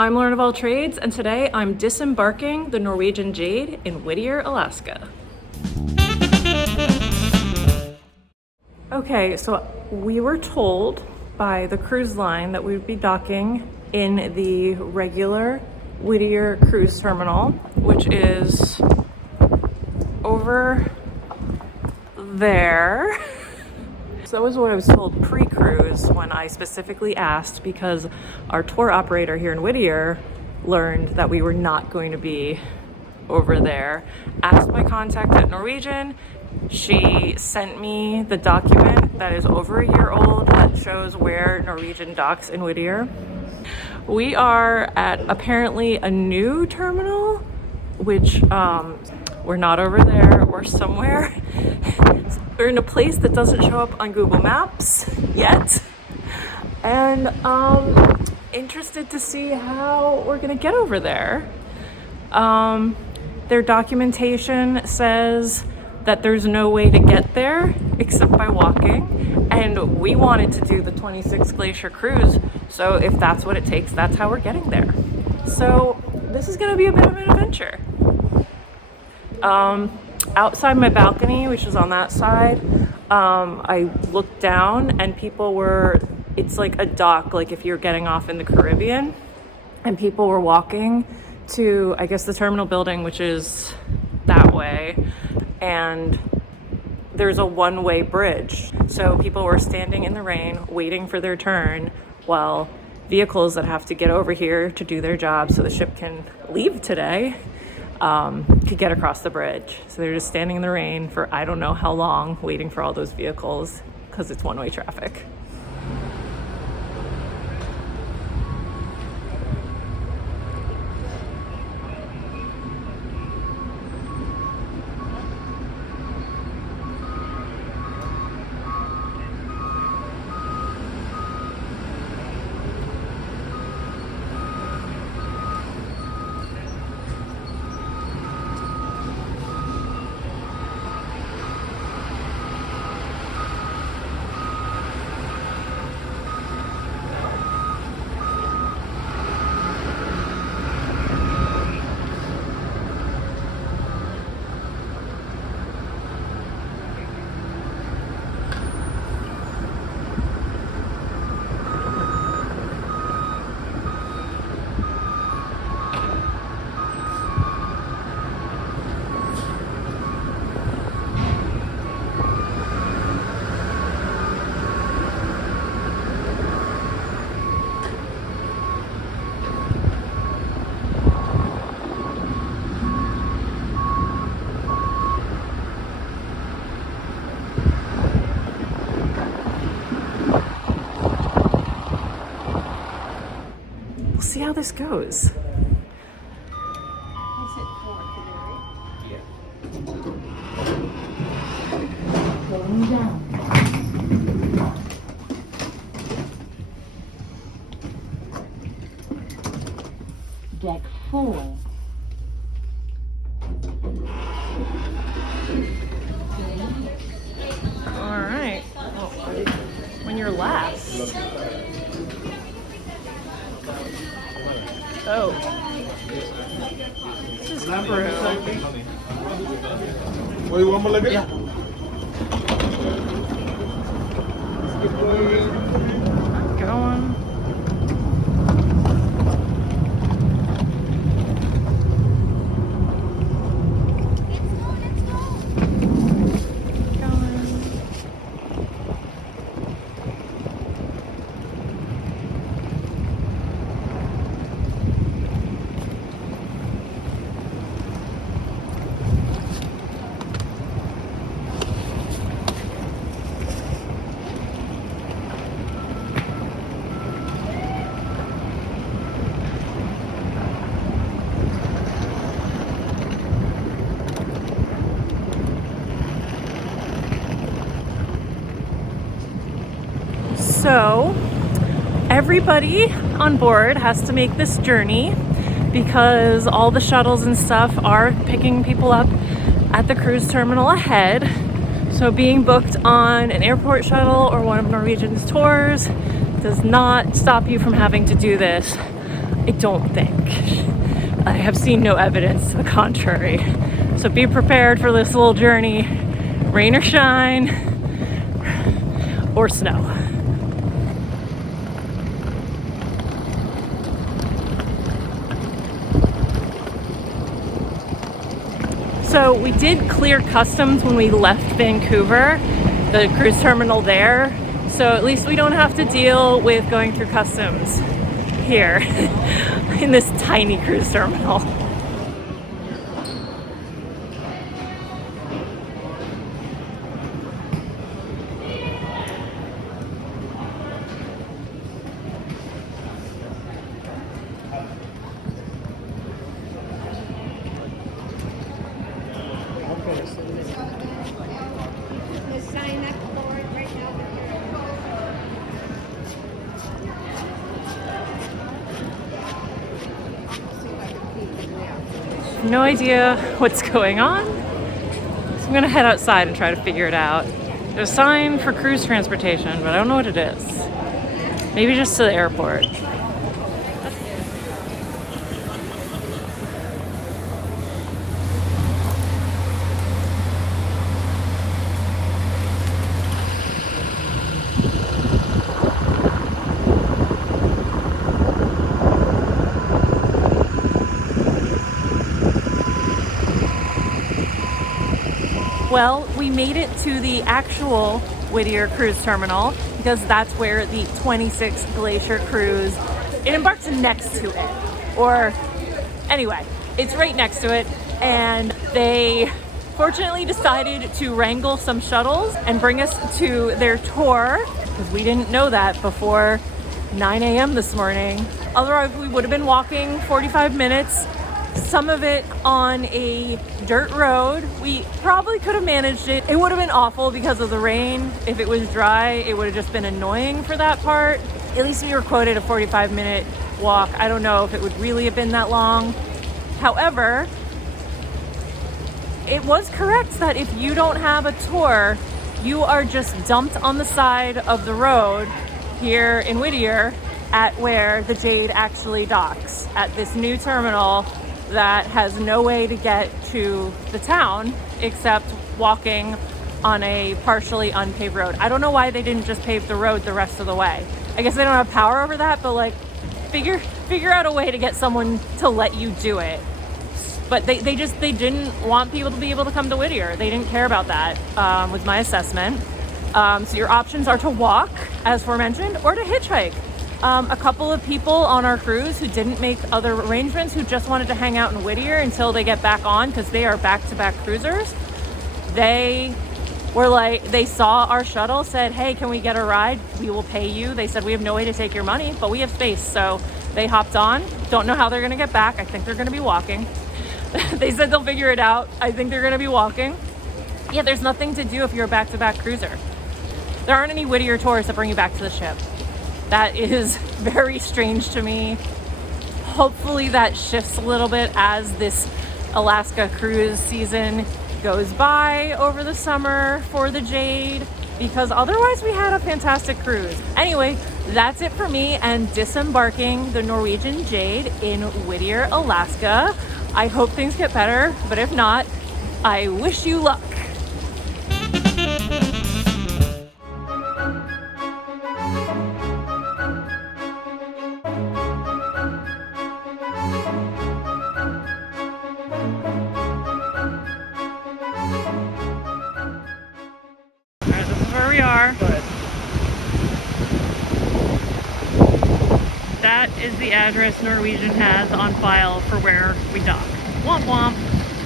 I'm Lauren of All Trades, and today I'm disembarking the Norwegian Jade in Whittier, Alaska. Okay, so we were told by the cruise line that we would be docking in the regular Whittier Cruise Terminal, which is over there. So that was what I was told pre-cruise when I specifically asked, because our tour operator here in Whittier learned that we were not going to be over there. Asked my contact at Norwegian. She sent me the document that is over a year old that shows where Norwegian docks in Whittier. We are at apparently a new terminal, which we're not over there. We're somewhere. We're in a place that doesn't show up on Google Maps yet. And interested to see how we're gonna get over there. Their documentation says that there's no way to get there except by walking. And we wanted to do the 26 Glacier Cruise. So if that's what it takes, that's how we're getting there. So this is gonna be a bit of an adventure. Outside my balcony, which is on that side, I looked down and people were, it's like a dock, like if you're getting off in the Caribbean, and people were walking to, I guess, the terminal building, which is that way, and there's a one-way bridge. So people were standing in the rain, waiting for their turn, while vehicles that have to get over here to do their job so the ship can leave today could get across the bridge. So they're just standing in the rain for I don't know how long, waiting for all those vehicles because it's one-way traffic. See how this goes. Going down. Deck 4. All right. Oh, when you're last. Oh. This is crew. What do you want me to look at? Yeah. Going. So everybody on board has to make this journey because all the shuttles and stuff are picking people up at the cruise terminal ahead. So being booked on an airport shuttle or one of Norwegian's tours does not stop you from having to do this. I don't think. I have seen no evidence to the contrary. So be prepared for this little journey, rain or shine, or snow. So we did clear customs when we left Vancouver, the cruise terminal there. So at least we don't have to deal with going through customs here in this tiny cruise terminal. No idea what's going on, so I'm gonna head outside and try to figure it out. There's a sign for cruise transportation, but I don't know what it is. Maybe just to the airport. Well, we made it to the actual Whittier Cruise Terminal because that's where the 26 Glacier Cruise, it embarks next to it. Or anyway, it's right next to it, and they fortunately decided to wrangle some shuttles and bring us to their tour because we didn't know that before 9 a.m. this morning. Otherwise, we would have been walking 45 minutes. Some of it on a dirt road. We probably could have managed it. It would have been awful because of the rain. If it was dry, it would have just been annoying for that part. At least we were quoted a 45-minute walk. I don't know if it would really have been that long. However, it was correct that if you don't have a tour, you are just dumped on the side of the road here in Whittier at where the Jade actually docks, at this new terminal that has no way to get to the town except walking on a partially unpaved road. I don't know why they didn't just pave the road the rest of the way. I guess they don't have power over that, but like figure out a way to get someone to let you do it. But they didn't want people to be able to come to Whittier. They didn't care about that, was my assessment. So your options are to walk, as aforementioned, or to hitchhike. A couple of people on our cruise who didn't make other arrangements, who just wanted to hang out in Whittier until they get back on, because they are back-to-back cruisers. They were like, they saw our shuttle, said, hey, can we get a ride? We will pay you. They said, we have no way to take your money, but we have space. So they hopped on. Don't know how they're going to get back. I think they're going to be walking. They said they'll figure it out. I think they're going to be walking. Yeah, there's nothing to do if you're a back-to-back cruiser. There aren't any Whittier tours that bring you back to the ship. That is very strange to me. Hopefully that shifts a little bit as this Alaska cruise season goes by over the summer for the Jade, because otherwise we had a fantastic cruise. Anyway, that's it for me and disembarking the Norwegian Jade in Whittier, Alaska. I hope things get better, but if not, I wish you luck. Where we are. That is the address Norwegian has on file for where we dock. Womp womp.